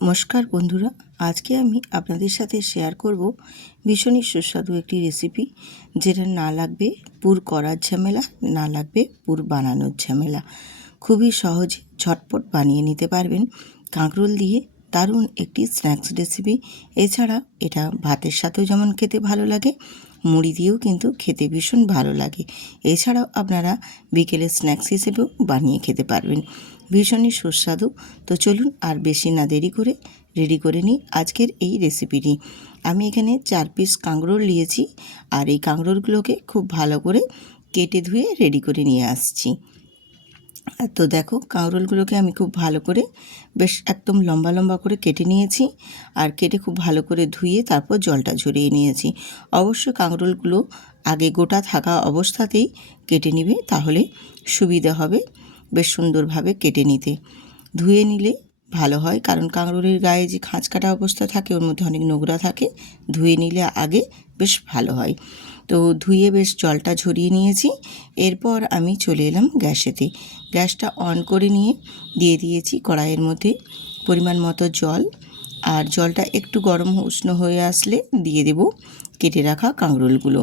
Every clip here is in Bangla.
নমস্কার বন্ধুরা, আজকে আমি আপনাদের সাথে শেয়ার করব ভীষণই সুস্বাদু একটি রেসিপি, যেটা না লাগবে পুর করার ঝামেলা, না লাগবে পুর বানানোর ঝামেলা। খুবই সহজে ঝটপট বানিয়ে নিতে পারবেন কাঁকরোল দিয়ে দারুণ একটি স্ন্যাক্স রেসিপি। এছাড়া এটা ভাতের সাথেও যেমন খেতে ভালো লাগে, মুড়ি দিয়েও কিন্তু খেতে ভীষণ ভালো লাগে। এছাড়াও আপনারা বিকেলে স্ন্যাক্স হিসেবেও বানিয়ে খেতে পারবেন, ভীষণই সুস্বাদু। তো চলুন আর বেশি না দেরি করে রেডি করে নিই আজকের এই রেসিপিটি। আমি এখানে 4 পিস কাঁকরোল নিয়েছি, আর এই কাঁকরোলগুলোকে খুব ভালো করে কেটে ধুয়ে রেডি করে নিয়ে আসছি। তো দেখো, কাঁকরোলগুলোকে আমি খুব ভালো করে বেশ একদম লম্বা লম্বা করে কেটে নিয়েছি, আর কেটে খুব ভালো করে ধুয়ে তারপর জলটা ঝরিয়ে নিয়েছি। অবশ্য কাঁকরোলগুলো আগে গোটা থাকা অবস্থাতেই কেটে নিবে, তাহলে সুবিধা হবে বেশ সুন্দরভাবে কেটে নিতে। ধুয়ে নিলে ভালো হয়, কারণ কাঁকরোলের গায়ে যে খাঁজ কাটা অবস্থা থাকে, ওর মধ্যে অনেক নোংরা থাকে। ধুয়ে নিলে আগে বেশ ভালো হয়। তো ধুয়ে বেশ জলটা ঝরিয়ে নিয়েছি। এরপর আমি চলে এলাম গ্যাসেতে। গ্যাসটা অন করে নিয়ে দিয়ে দিয়েছি কড়াইয়ের মধ্যে পরিমাণ মতো জল, আর জলটা একটু গরম উষ্ণ হয়ে আসলে দিয়ে দেব কেটে রাখা কাঁকরোলগুলো।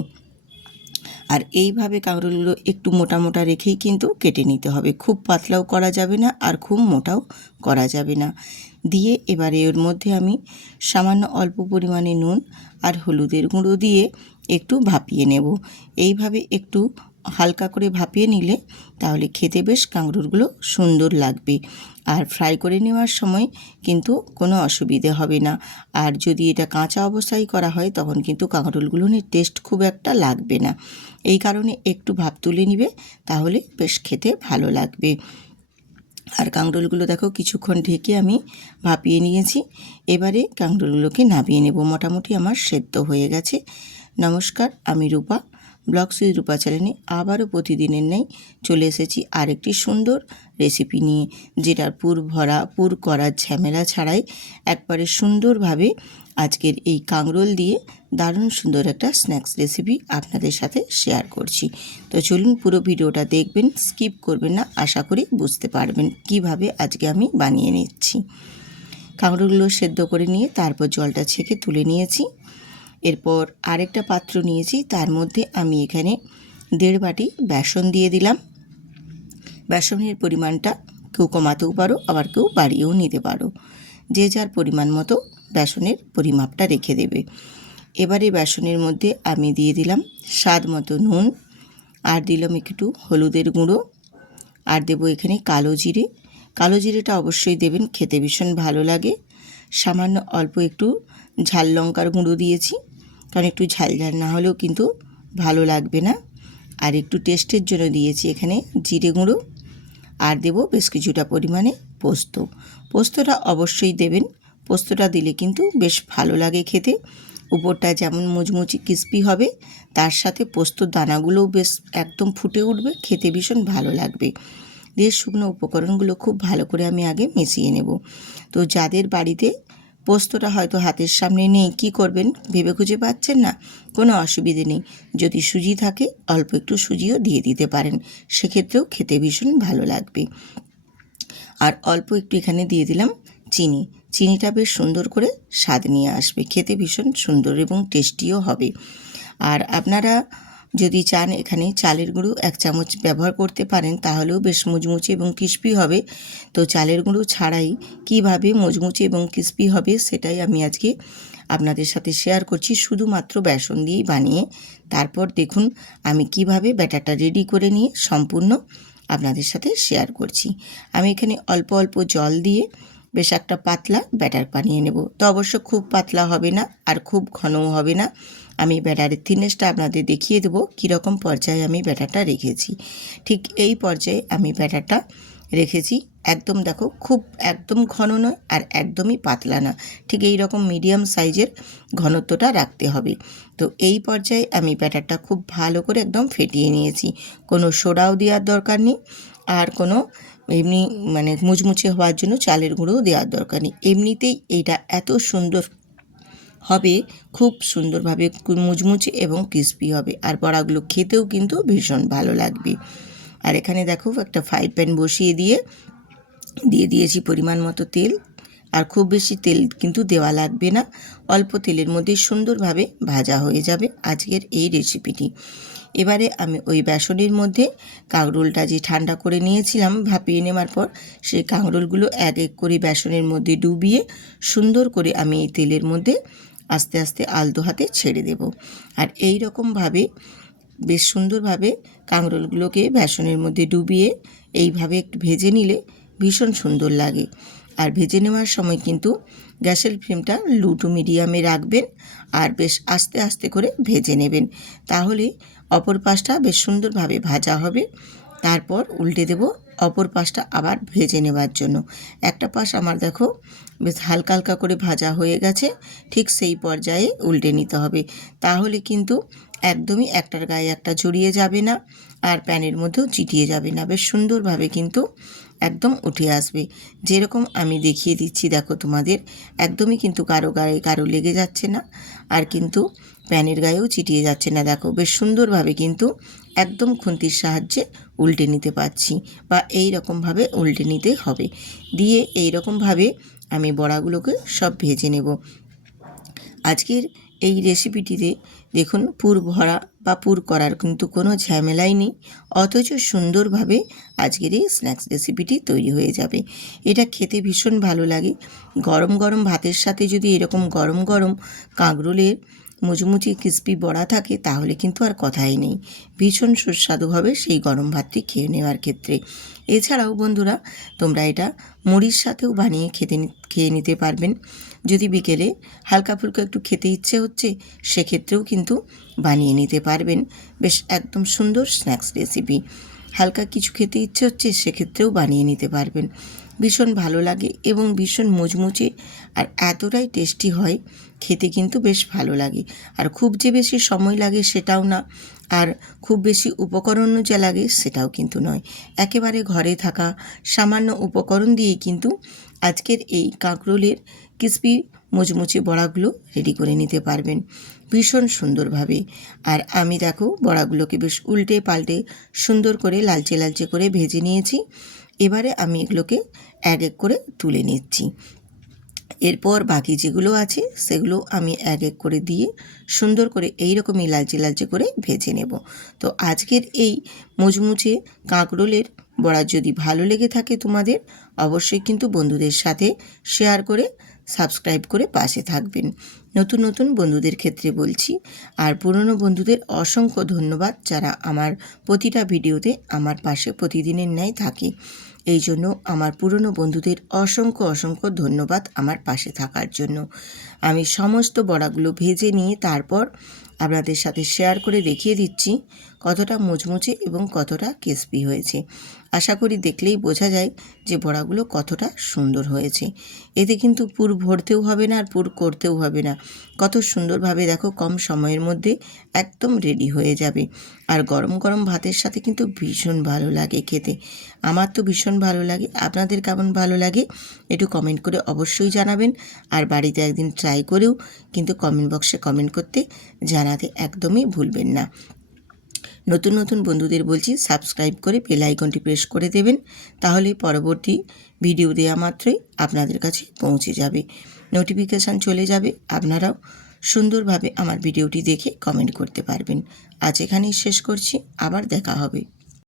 আর এইভাবে কাঁকরোলগুলো একটু মোটা মোটা রেখেই কিন্তু কেটে নিতে হবে, খুব পাতলাও করা যাবে না আর খুব মোটাও করা যাবে না। দিয়ে এবারে ওর মধ্যে আমি সামান্য অল্প পরিমাণে নুন আর হলুদের গুঁড়ো দিয়ে একটু ভাপিয়ে নেব। এইভাবে একটু হালকা করে ভাপিয়ে নিলে তাহলে খেতে বেশ কাঁকরোলগুলো সুন্দর লাগবে। আর ফ্রাই করে নেওয়ার সময় কিন্তু কোনো অসুবিধে হবে না। আর যদি এটা কাঁচা অবস্থায় করা হয় তখন কিন্তু কাঁকরোলগুলোর টেস্ট খুব একটা লাগবে না। এই কারণে একটু ভাপ তুলে নিবে, তাহলে বেশ খেতে ভালো লাগবে। আর কাঁকরোলগুলো দেখো কিছুক্ষণ ঢেকে আমি ভাপিয়ে নিয়েছি। এবারে কাঁকরোলগুলোকে নামিয়ে নেব। মোটামুটি আমার সেদ্ধ হয়ে গেছে। নমস্কার, আমি রূপা, ব্লগস উইথ রূপা চ্যানেলে আবারও প্রতিদিনের ন্যায় চলে এসেছি আরেকটি সুন্দর রেসিপি নিয়ে, যেটার পুর করার ঝামেলা ছাড়াই একবারে সুন্দরভাবে আজকের এই কাঁকরোল দিয়ে দারুণ সুন্দর একটা স্ন্যাক্স রেসিপি আপনাদের সাথে শেয়ার করছি। তো চলুন পুরো ভিডিওটা দেখবেন, স্কিপ করবেন না। আশা করি বুঝতে পারবেন কিভাবে আজকে আমি বানিয়ে নিচ্ছি। কাঁকরোলগুলো সেদ্ধ করে নিয়ে তারপর জলটা ছেঁকে তুলে নিয়েছি। এরপর আরেকটা পাত্র নিয়েছি, তার মধ্যে আমি এখানে 1.5 বাটি বেসন দিয়ে দিলাম। বেসনের পরিমাণটা কেউ কমাতেও পারো, আবার কেউ বাড়িয়েও নিতে পারো, যে যার পরিমাণ মতো বেসনের পরিমাপটা রেখে দেবে। এবারে বেসনের মধ্যে আমি দিয়ে দিলাম স্বাদ মতো নুন, আর দিলাম একটু হলুদের গুঁড়ো, আর দেবো এখানে কালো জিরে। কালো জিরেটা অবশ্যই দেবেন, খেতে ভীষণ ভালো লাগে। সামান্য অল্প একটু ঝাল লঙ্কার গুঁড়ো দিয়েছি, কারণ একটু ঝাল ঝাল না হলেও কিন্তু ভালো লাগবে না। আর একটু টেস্টের জন্য দিয়েছি এখানে জিরে গুঁড়ো, আর দেবো বেশ কিছুটা পরিমাণে পোস্ত। পোস্তটা অবশ্যই দেবেন, পোস্তটা দিলে কিন্তু বেশ ভালো লাগে খেতে। উপরটা যেমন মুচমুচি ক্রিস্পি হবে, তার সাথে পোস্তর দানাগুলোও বেশ একদম ফুটে উঠবে, খেতে ভীষণ ভালো লাগবে। দিয়ে শুকনো উপকরণগুলো খুব ভালো করে আমি আগে মিশিয়ে নেব। তো যাদের বাড়িতে পোস্তটা হয়তো হাতের সামনে নেই, কি করবেন ভেবে খুঁজে পাচ্ছেন না, কোনো অসুবিধে নেই। যদি সুজি থাকে অল্প একটু সুজিও দিয়ে দিতে পারেন, সেক্ষেত্রেও খেতে ভীষণ ভালো লাগবে। আর অল্প একটু এখানে দিয়ে দিলাম চিনি। চিনিটা বেশ সুন্দর করে স্বাদ নিয়ে আসবে, খেতে ভীষণ সুন্দর এবং টেস্টিও হবে। আর আপনারা যদি চান এখানে চালের গুঁড়ো 1 চামচ ব্যবহার করতে পারেন, তাহলেও বেশ মুচমুচে এবং ক্রিস্পি হবে। তো চালের গুঁড়ো ছাড়াই কিভাবে মুচমুচে এবং ক্রিস্পি হবে সেটাই আমি আজকে আপনাদের সাথে শেয়ার করছি, শুধুমাত্র বেসন দিয়েই বানিয়ে। তারপর দেখুন আমি কিভাবে ব্যাটারটা রেডি করে নিয়ে সম্পূর্ণ আপনাদের সাথে শেয়ার করছি। আমি এখানে অল্প অল্প জল দিয়ে বেশ একটা পাতলা ব্যাটার বানিয়ে নেব। তো অবশ্য খুব পাতলা হবে না আর খুব ঘনও হবে না। আমি ব্যাটারের থিকনেসটা আপনাদের দেখিয়ে দেবো কীরকম পর্যায়ে আমি ব্যাটারটা রেখেছি। ঠিক এই পর্যায়ে আমি ব্যাটারটা রেখেছি। একদম দেখো, খুব একদম ঘন নয় আর একদমই পাতলা না, ঠিক এই রকম মিডিয়াম সাইজের ঘনত্বটা রাখতে হবে। তো এই পর্যায়ে আমি ব্যাটারটা খুব ভালো করে একদম ফেটিয়ে নিয়েছি। কোনো সোডাও দেওয়ার দরকার নেই, আর কোনো এমনি মানে মুচমুচে হওয়ার জন্য চালের গুঁড়োও দেওয়ার দরকার নেই। এমনিতেই এইটা এত সুন্দর হবে, খুব সুন্দরভাবে মুচমুচে এবং ক্রিস্পি হবে, আর বড়াগুলো খেতেও কিন্তু ভীষণ ভালো লাগবে। আর এখানে দেখো একটা ফ্রাই প্যান বসিয়ে দিয়ে দিয়েছি পরিমাণ মতো তেল, আর খুব বেশি তেল কিন্তু দেওয়া লাগবে না, অল্প তেলের মধ্যে সুন্দরভাবে ভাজা হয়ে যাবে আজকের এই রেসিপিটি। এবারে আমি ওই বেসনের মধ্যে কাঁকরোলটা যে ঠান্ডা করে নিয়েছিলাম ভাপিয়ে নেওয়ার পর, সেই কাঁকরোলগুলো এক এক করে বেসনের মধ্যে ডুবিয়ে সুন্দর করে আমি এই তেলের মধ্যে আস্তে আস্তে আলতো হাতে ছেড়ে দেব। আর এই রকমভাবে বেশ সুন্দরভাবে কাঁকরোলগুলোকে বেসনের মধ্যে ডুবিয়ে এইভাবে একটু ভেজে নিলে ভীষণ সুন্দর লাগে। আর ভেজে নেওয়ার সময় কিন্তু গ্যাসের ফ্লেমটা লো টু মিডিয়ামে রাখবেন আর বেশ আস্তে আস্তে করে ভেজে নেবেন, তাহলে অপর পাশটা বেশ সুন্দরভাবে ভাজা হবে। তারপর উল্টে দেব অপর পাশটা আবার ভেজে নেওয়ার জন্য। একটা পাশ আমার দেখো বেশ হালকা হালকা করে ভাজা হয়ে গেছে, ঠিক সেই পর্যায়ে উল্টে নিতে হবে, তাহলে কিন্তু একদমই একটার গায়ে একটা জড়িয়ে যাবে না আর প্যানের মধ্যেও চিটিয়ে যাবে না, বেশ সুন্দরভাবে কিন্তু একদম উঠে আসবে। যেরকম আমি দেখিয়ে দিচ্ছি দেখো তোমাদের, একদমই কিন্তু কারো গায়ে কারো লেগে যাচ্ছে না আর কিন্তু প্যানের গায়েও চিটিয়ে যাচ্ছে না। দেখো বেশ সুন্দরভাবে কিন্তু একদম খুন্তির সাহায্যে উল্টে নিতে পারছি, বা এই রকমভাবে উল্টে নিতে হবে। দিয়ে এই রকমভাবে আমি বড়াগুলোকে সব ভেজে নেব। আজকের এই রেসিপিটিতে দেখুন পুর ভরা বা পুর করার কিন্তু কোনো ঝামেলাই নেই, অথচ সুন্দরভাবে আজকের এই স্ন্যাক্স রেসিপিটি তৈরি হয়ে যাবে। এটা খেতে ভীষণ ভালো লাগে। গরম গরম ভাতের সাথে যদি এরকম গরম গরম কাঁকরোলের মুচমুচি ক্রিস্পি বড়া থাকে তাহলে কিন্তু আর কথাই নেই, ভীষণ সুস্বাদু হবে সেই গরম ভাতটি খেয়ে নেওয়ার ক্ষেত্রে। এছাড়াও বন্ধুরা তোমরা এটা মুড়ির সাথেও বানিয়ে খেয়ে নিতে পারবেন। যদি বিকেলে হালকা ফুলকা একটু খেতে ইচ্ছে হচ্ছে সেক্ষেত্রেও কিন্তু বানিয়ে নিতে পারবেন। বেশ একদম সুন্দর স্ন্যাক্স রেসিপি। হালকা কিছু খেতে ইচ্ছে হচ্ছে সেক্ষেত্রেও বানিয়ে নিতে পারবেন। ভীষণ ভালো লাগে এবং ভীষণ মুচমুচে আর এতটাই টেস্টি হয়, খেতে কিন্তু বেশ ভালো লাগে। আর খুব যে বেশি সময় লাগে সেটাও না, আর খুব বেশি উপকরণও যা লাগে সেটাও কিন্তু নয়। একেবারে ঘরে থাকা সামান্য উপকরণ দিয়েই কিন্তু আজকের এই কাঁকরোলের ক্রিস্পি মুচমুচে বড়াগুলো রেডি করে নিতে পারবেন ভীষণ সুন্দরভাবে। আর আমি দেখো বড়াগুলোকে বেশ উল্টে পাল্টে সুন্দর করে লালচে লালচে করে ভেজে নিয়েছি। এবারে আমি এগুলোকে এক এক করে তুলে নিচ্ছি। এরপর বাকি যেগুলো আছে সেগুলো আমি এক এক করে দিয়ে সুন্দর করে এই রকমই লালচে লালচে করে ভেজে নেব। তো আজকের এই মুচমুচে কাঁকরোলের বড়া যদি ভালো লেগে থাকে তোমাদের, অবশ্যই কিন্তু বন্ধুদের সাথে শেয়ার করে সাবস্ক্রাইব করে পাশে থাকবেন। নতুন নতুন বন্ধুদের ক্ষেত্রে বলছি, আর পুরনো বন্ধুদের অসংখ্য ধন্যবাদ যারা আমার প্রতিটা ভিডিওতে আমার পাশে প্রতিদিনের ন্যায় থাকে। এই জন্য আমার পুরনো বন্ধুদের অসংখ্য অসংখ্য ধন্যবাদ আমার পাশে থাকার জন্য। আমি সমস্ত বড়াগুলো ভেজে নিয়ে তারপর আপনাদের সাথে শেয়ার করে দেখিয়ে দিচ্ছি কতটা মুচমুচে এবং কতটা ক্রিস্পি হয়েছে। আশা করি দেখলেই বোঝা যায় যে বড়াগুলো কতটা সুন্দর হয়েছে। এতে কিন্তু পুর ভরতেও হবে না আর পুর করতেও হবে না, কত সুন্দরভাবে দেখো কম সময়ের মধ্যে একদম রেডি হয়ে যাবে। আর গরম গরম ভাতের সাথে কিন্তু ভীষণ ভালো লাগে খেতে। আমার তো ভীষণ ভালো লাগে, আপনাদের কেমন ভালো লাগে একটু কমেন্ট করে অবশ্যই জানাবেন। আর বাড়িতে একদিন ট্রাই করেও কিন্তু কমেন্ট বক্সে কমেন্ট করতে জানাতে একদমই ভুলবেন না। নতুন নতুন বন্ধুদের বলছি সাবস্ক্রাইব করে বেল আইকনটি প্রেস করে দেবেন, তাহলে পরবর্তী ভিডিও দেওয়া মাত্রই আপনাদের কাছে পৌঁছে যাবে, নোটিফিকেশান চলে যাবে, আপনারাও সুন্দরভাবে আমার ভিডিওটি দেখে কমেন্ট করতে পারবেন। আজ এখানেই শেষ করছি, আবার দেখা হবে।